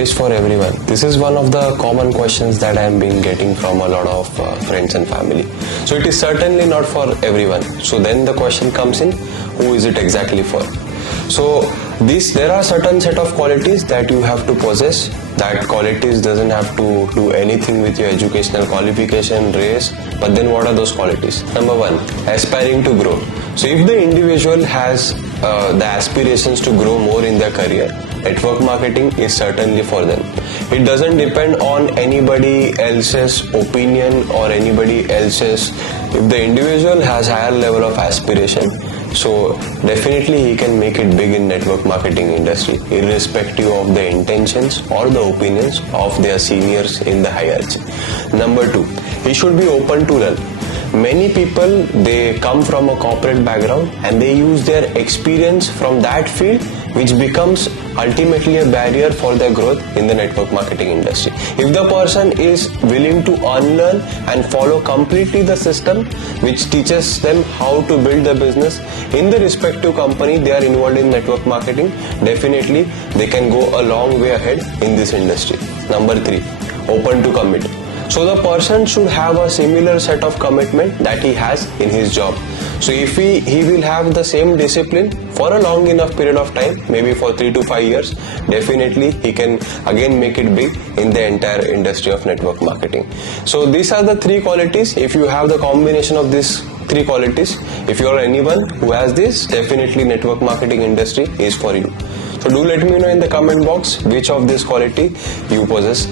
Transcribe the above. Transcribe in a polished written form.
is for everyone? This is one of the common questions that I am been getting from a lot of friends and family. So it is certainly not for everyone. So then the question comes in, who is it exactly for? So there are certain set of qualities that you have to possess. That qualities doesn't have to do anything with your educational qualification, race. But then what are those qualities? Number one, aspiring to grow. So if the individual has the aspirations to grow more in their career, network marketing is certainly for them. It doesn't depend on anybody else's opinion or anybody else's. If the individual has higher level of aspiration, so definitely he can make it big in network marketing industry, irrespective of the intentions or the opinions of their seniors in the hierarchy. Number two, he should be open to learn. Many people, they come from a corporate background and they use their experience from that field, which becomes ultimately a barrier for their growth in the network marketing industry. If the person is willing to unlearn and follow completely the system which teaches them how to build the business in the respective company they are involved in network marketing, definitely they can go a long way ahead in this industry. Number three, open to commit. So the person should have a similar set of commitment that he has in his job. So if he will have the same discipline for a long enough period of time, maybe for 3 to 5 years, definitely he can again make it big in the entire industry of network marketing. So these are the three qualities. If you have the combination of these three qualities, if you are anyone who has this, definitely network marketing industry is for you. So do let me know in the comment box which of this quality you possess.